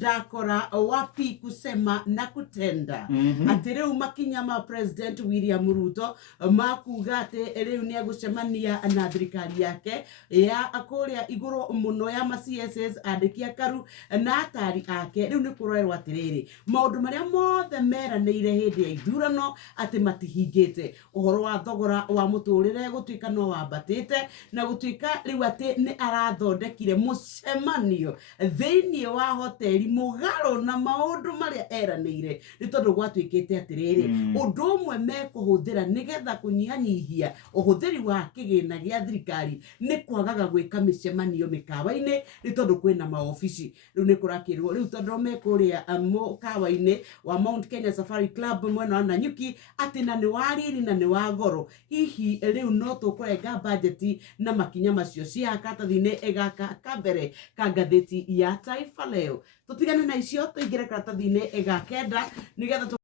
dakora wapi kusema na kutenda. Ati riu makinya ma President William Ruto makuga ati riu ni agucemania na thirikari yake ya akuria iguru muno ya ma CSS andikia karu na atari ake. Riu ni kurorerwa atiriri maundu maria mothe meranĩire hindi ya ithurano ati matihingite. Uhoro wa thogora wa muturire gutuika no wambatite na gutuika riu ati ni arathondekire mucemanio thiini wa hoteli mugaro na maundu maria eranĩire ni tondu gwatuikite atiriri undu umwe mekuhuthira nigetha kunyihanyihia uhuthiri wa kigina gia thirikari ni kwagaga gwika micemanio mikawa-ini ni tondu kwina maofici. Riu ni kurakirwo riu tondu mekuria mukawa-ini wa Mount Kenya Safari Club mwena wa Nanyuki ati na ni wariri na ni wa goro. Hihi riu no tukurenga budget na makinya macio cia katathine egaka kambere ka ngathĩti ya Taifa Leo. Tutigane na icio tuingire karatathine egakenda nigetha